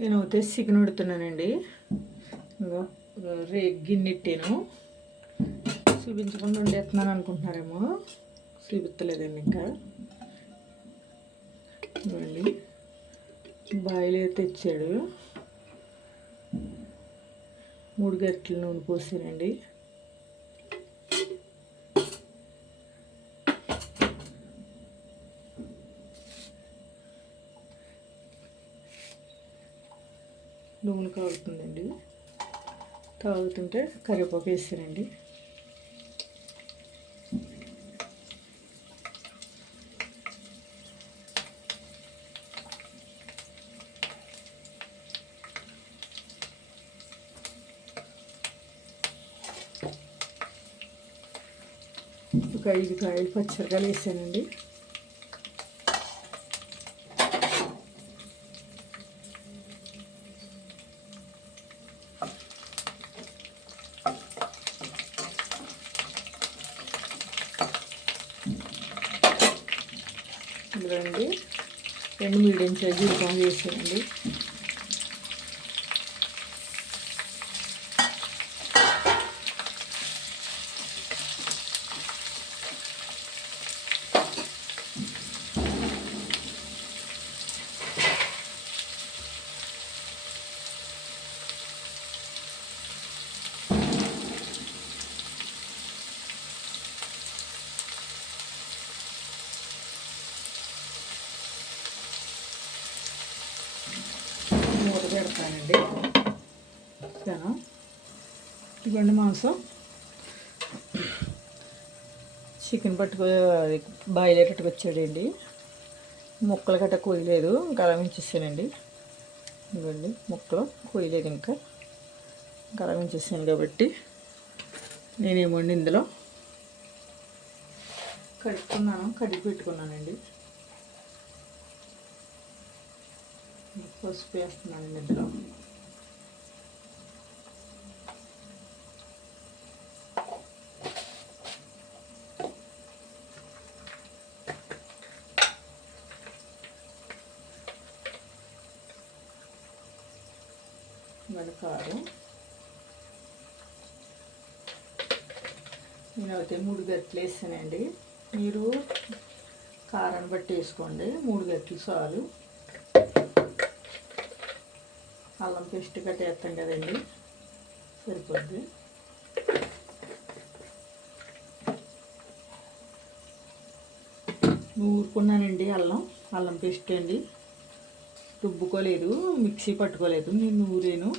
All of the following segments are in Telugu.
నేను అయితే చికెన్ ఉడుతున్నానండి. గిన్నెట్టాను, చూపించకుండా వండేస్తున్నాను అనుకుంటున్నారేమో. చూపించలేదండి ఇంకా. ఇవ్వండి, బాయిల్ అయితే తెచ్చాడు. 3 గరిటెలు నూనె పోసానండి. నూనె కాగుతుందండి. తాగుతుంటే కరివేపాకు వేసానండి. ఒక 5 కాయలు పచ్చిమిరకాయలు వేసానండి. ఇందులో అండి 2 మీడియం సైజు జీలకర్ర వేసానండి. మూత పెడతానండి. ఇవ్వండి, మాంసం చికెన్ బాయిల్ అయ్యేటట్టుకు వచ్చాడండి. ముక్కలు గట్ట కోయలేదు, ఇంకా అలా ఉంచేసానండి. ఇవ్వండి, ముక్కలు కోయలేదు, ఇంకా అలా ఉంచేసాను. కాబట్టి నేనేమోండి ఇందులో కడిగి పెట్టుకున్నానండి. పసుపు వేస్తున్నానండి ఇందులో. కారం. నేనైతే 3 గరిటెలు వేసానండి. మీరు కారాన్ని బట్టి వేసుకోండి. 3 గరిటెలు చాలు. అల్లం పేస్ట్ గట్ట వేస్తాం కదండి, సరిపోద్ది. నూరుకున్నానండి. అల్లం పేస్ట్ అండి, రుబ్బుకోలేదు, మిక్సీ పట్టుకోలేదు. నేను నూరేను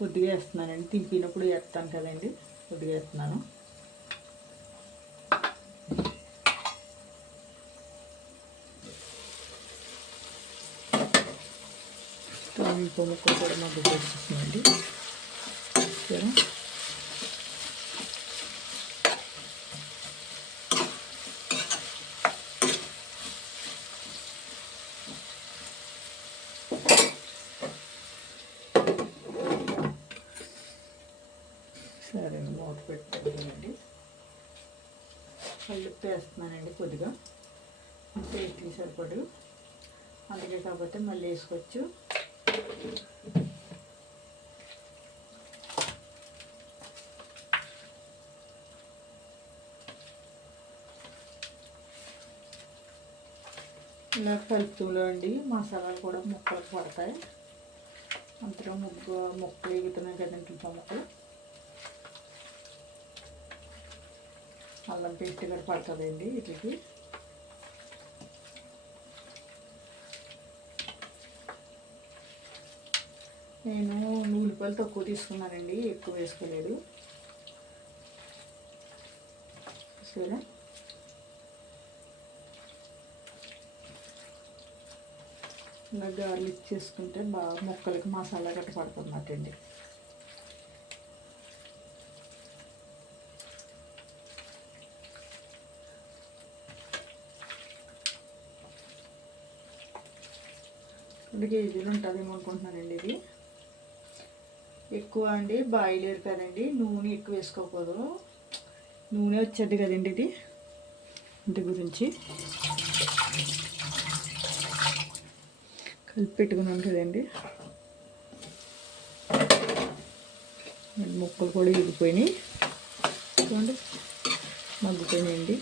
కొద్దిగా వేస్తున్నానండి. తింపినప్పుడు వేస్తాను కదండి, కొద్దిగా వేస్తున్నాను. ఇంకో ముక్క కూడా మగ్గు చేసేస్తున్నాండి. సరే, మూత పెట్టుకుంటానండి. కల్లుప్పు వేస్తున్నానండి కొద్దిగా, టేస్ట్కి సరిపడు. అందుకే కాబట్టి మళ్ళీ వేసుకోవచ్చు. ఇలా కలుపుతూలో అండి మసాలాలు కూడా ముక్కలకు పడతాయి. అంతలో ముక్కలు ఎగుతున్నాయి కదండి, ముక్కలు. అల్లం పేస్ట్ కూడా పడుతుందండి వీటికి. నేను ఉల్లిపాయలు తక్కువ తీసుకున్నానండి, ఎక్కువ వేసుకోలేదు. సరే, ఇలా గార్లిక్ చేసుకుంటే బాగా ముక్కలకి మసాలా గట్ట పడుతున్నట్టండి. కేజీలు ఉంటుందేమో అనుకుంటున్నానండి. ఇది ఎక్కువ అండి, బాయిలేరు కదండి, నూనె ఎక్కువ వేసుకోకూడదు. నూనె వచ్చేది కదండి ఇది, ఇంటి గురించి కలిపి పెట్టుకున్నాను కదండి. ముక్కలు కూడా ఇరిగిపోయినాయి చూడండి, మగ్గిపోయినాయండి.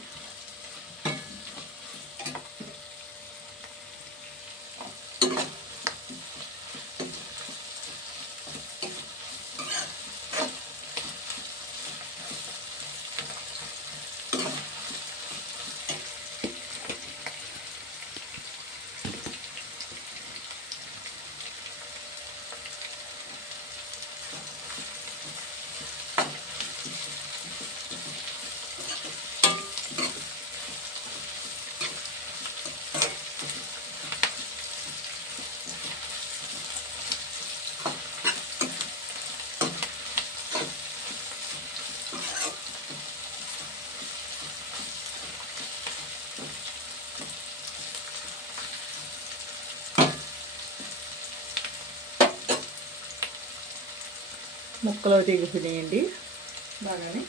ముక్కలు తెగిపోయినాయండి బాగానే.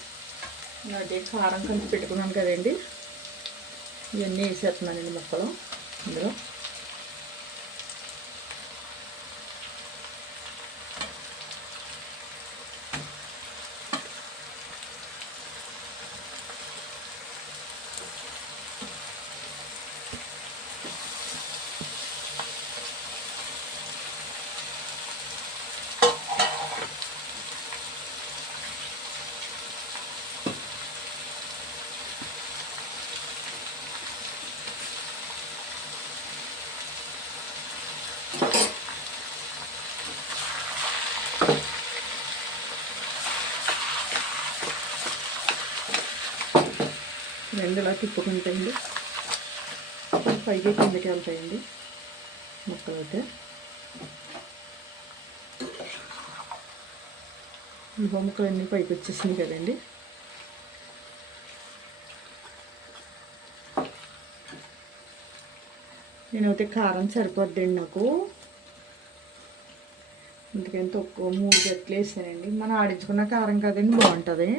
అదే కారం కలిపి పెట్టుకున్నాను కదండి, ఇవన్నీ వేసేస్తున్నానండి ముక్కలు ఇందులో. రెండు ఇలా తిప్పుకుంటాయండి, పైకి కిందకి వెళ్తాయండి ముక్కలు అయితే. ఉల్లిపాయ ముక్కలు అన్నీ పైకి వచ్చేసినాయి కదండి. నేనైతే కారం సరిపోద్దండి నాకు, అందుకని తక్కువ 3 గట్లు వేసానండి. మనం ఆడించుకున్న కారం కదండి, బాగుంటుంది.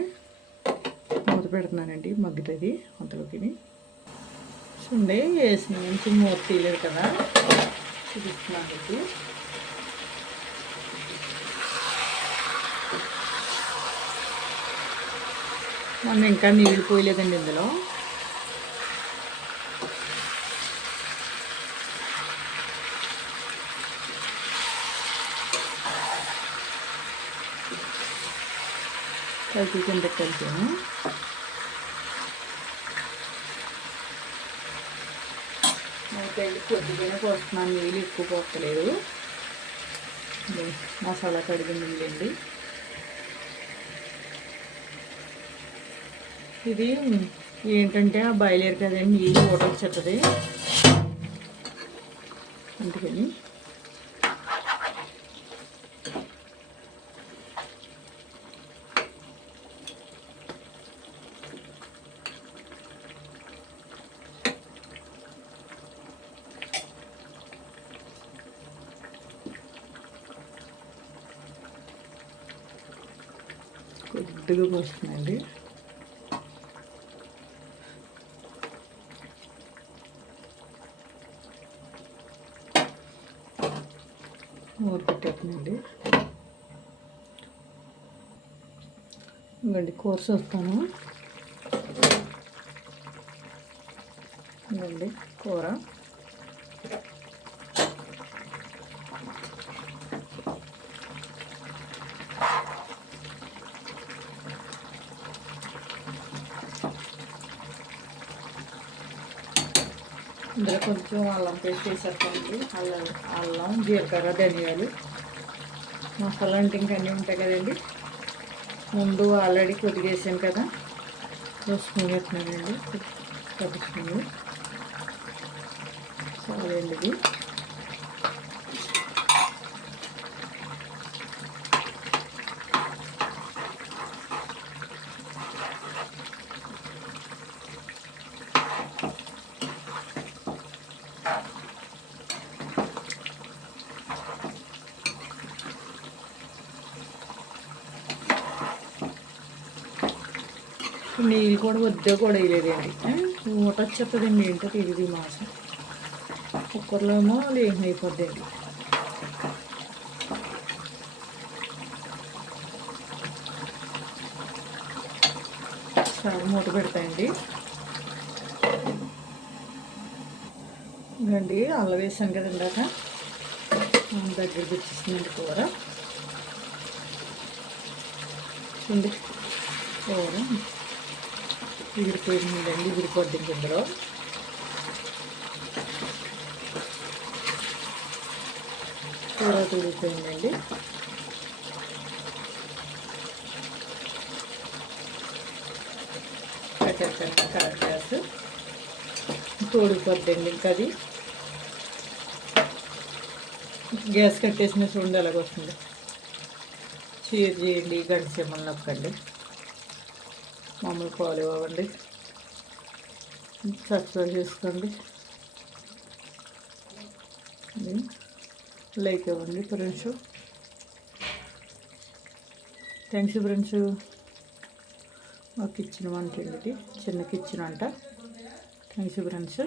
మూత పెడుతున్నానండి, మగ్గుతుంది అంతలోకి. చూడండి వేసిన నుంచి మూత తీయలేదు కదా, చూపిస్తున్నాను ఇది. మనం ఇంకా నీళ్ళు పోయలేదండి ఇందులో. కలిపి కిందకి కలిపాను. కొద్దిగానే పోస్తున్నాను, నీళ్ళు ఎక్కువ పోస్తలేదు. మసాలా కడిగి నీళ్ళండి. ఇది ఏంటంటే ఆ బాయిలర్ కదండి, నీళ్ళు ఊట వచ్చేస్తుంది, అందుకని. కొద్దిగా పోస్తుందండి. మూత పెట్టేస్తుందండి. ఇవ్వండి కూర చూస్తాను. ఇవ్వండి కూర. ఇందులో కొంచెం అల్లం పేస్ట్ వేసేస్తామండి. అల్లం జీలకర్ర ధనియాలు మసాలా అంటే ఇంకా అన్నీ ఉంటాయి కదండి. ముందు ఆల్రెడీ కొద్దిగా వేసాను కదా, 2 స్పూన్లు వేస్తున్నానండి, 10 స్పూన్లు చాలండి ఇది. నీళ్ళు కూడా వద్దే కూడా వేయలేదండి, మూట వచ్చేస్తుందండి. ఏంటో తెలియదు ఈ మాసం. కుక్కర్లో ఏమో లేహం అయిపోద్దండి. చాలా మూత పెడతాయండి. ఇదండి అల్లం వేసాను కదా ఇందాక, దగ్గరికి వచ్చేసిందండి కూర. చూడండి కూర విడిపోయిందండి, విడిపోద్ది ఇందులో. కూర విడిపోయిందండి. పెట్టేస్తాను గ్యాస్, తోడిపోద్దండి. ఇంకా అది గ్యాస్ కట్టేసిన చూడండి అలాగ వస్తుంది. షేర్ చేయండి, గంట సేమలు నొక్కండి, మామూలు పాలు ఇవ్వండి, సబ్స్క్రైబ్ చేసుకోండి, లైక్ ఇవ్వండి ఫ్రెండ్స్. Thanks friends. మా కిచెన్ వంట, చిన్న కిచెన్ అంట. Thanks friends.